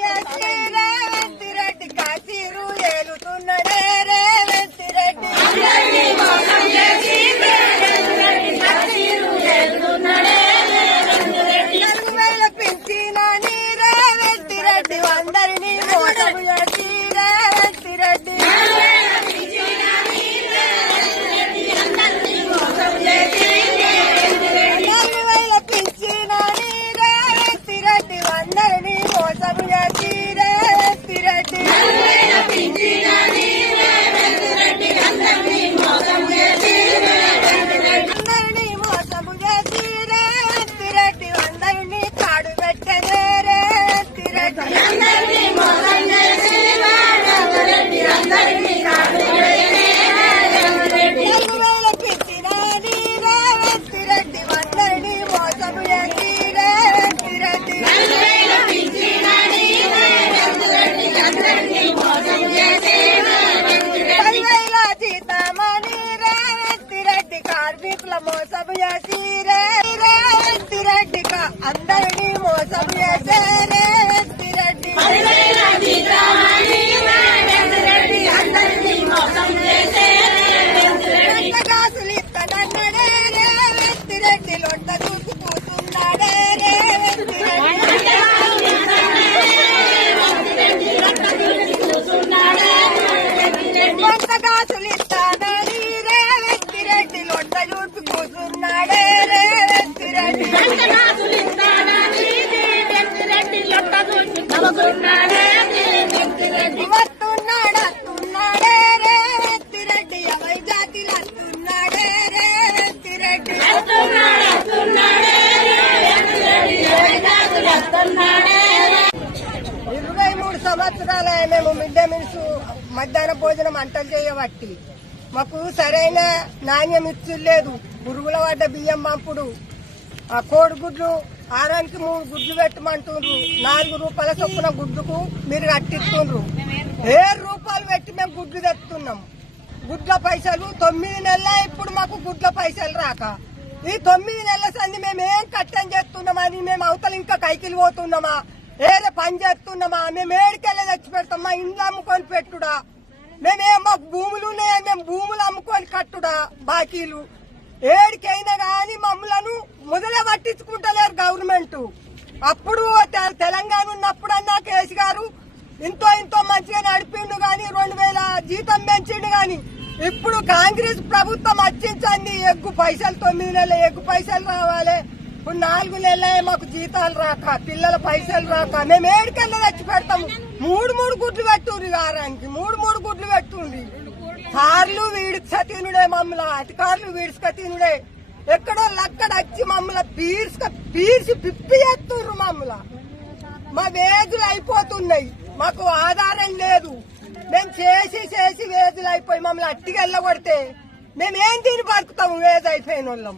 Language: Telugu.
చేసి రేవంత్ రెడ్డి కాశీరు ఏలుతున్నాడే రేవంత్ రెడ్డి పింఛనని రేవంత్ రెడ్డి అందరినీ మోసం చేసి రేవంత్ రెడ్డి కార్మికుల మోసం చేసి రేవంత్ రెడ్డి అందరినీ మోసం చేసే రేవంత్ రెడ్డి కాసులు ఇస్తానన్నాడే రేవంత్ రెడ్డి లొంట చూసుకుంటున్నాడే రేవంత్ రెడ్డి కొంత కాసులు ఇస్తానని రేవంత్ రెడ్డి లొంట చూసి కూర్చున్నాడే రేవంత్ రెడ్డి వస్తున్నాడు వస్తున్నాడే రేవంత్ రెడ్డి ఎవరి జాతిలు వస్తున్నాడే రేవంత్ రెడ్డి 23 సంవత్సరాలు మేము మిడ్ డే మీల్స్ మధ్యాహ్న భోజనం అంటలు చేయబట్టి మాకు సరైన నాణ్యం ఇచ్చులేదు. పురుగుల పడ్డ బియ్యం పంపుడు, కోడిగుడ్లు ఆరానికి 3 గుడ్లు పెట్టమంటుండ్రు. 4 రూపాయల చొప్పున గుడ్డుకు మీరు కట్టిస్తుండ్రు. 7 రూపాయలు పెట్టి మేము గుడ్లు తెస్తున్నాం. గుడ్ల పైసలు 9 నెలల ఇప్పుడు మాకు గుడ్ల పైసలు రాక ఈ 9 నెలల సంది మేమేం కట్టం చేస్తున్నామని మేము అవతల ఇంకా కైకిలు పోతున్నామా, ఏదో పని చేస్తున్నామా, మేము ఏడికెళ్ళి తెచ్చి పెడతాం. మా ఇండ్లు అమ్ముకొని పెట్టుడా, మాకు భూములు ఉన్నాయని మేము భూములు అమ్ముకొని కట్టుడా బాకీలు. ఏడికైనా గాని మమ్మలను మొదలే పట్టించుకుంటలేరు గవర్నమెంట్. అప్పుడు తెలంగాణ ఉన్నప్పుడన్నా కేసీ గారు ఇంతో మంచిగా నడిపిండు గాని 2000 జీతం పెంచిండు గాని ఇప్పుడు కాంగ్రెస్ ప్రభుత్వం వచ్చించండి ఎగ్గు పైసలు 9 నెలల ఎగ్గు పైసలు రావాలి. ఇప్పుడు 4 నెలలే మాకు జీతాలు రాక పిల్లల పైసలు రాక మేము ఏడికెళ్ళి తెచ్చి పెడతాము. 3 గుడ్లు పెట్టుండ్రి వారానికి 3 గుడ్లు పెట్టుండ్రి. కార్లు వీడిస్క తినుడే మమ్మల్ని, అధికారులు వీడిస్క తినుడే. ఎక్కడో అక్కడ వచ్చి మమ్మల్ని పీర్చి పిప్పి చేస్తుండ్రు. మా వేజులు అయిపోతున్నాయి, మాకు ఆధారం లేదు. మేము చేసి వేజులు అయిపోయి మమ్మల్ని అట్టికి వెళ్ళగొడితే మేమేం తిని బతుకుతాము వేజ్ అయిపోయిన వాళ్ళం.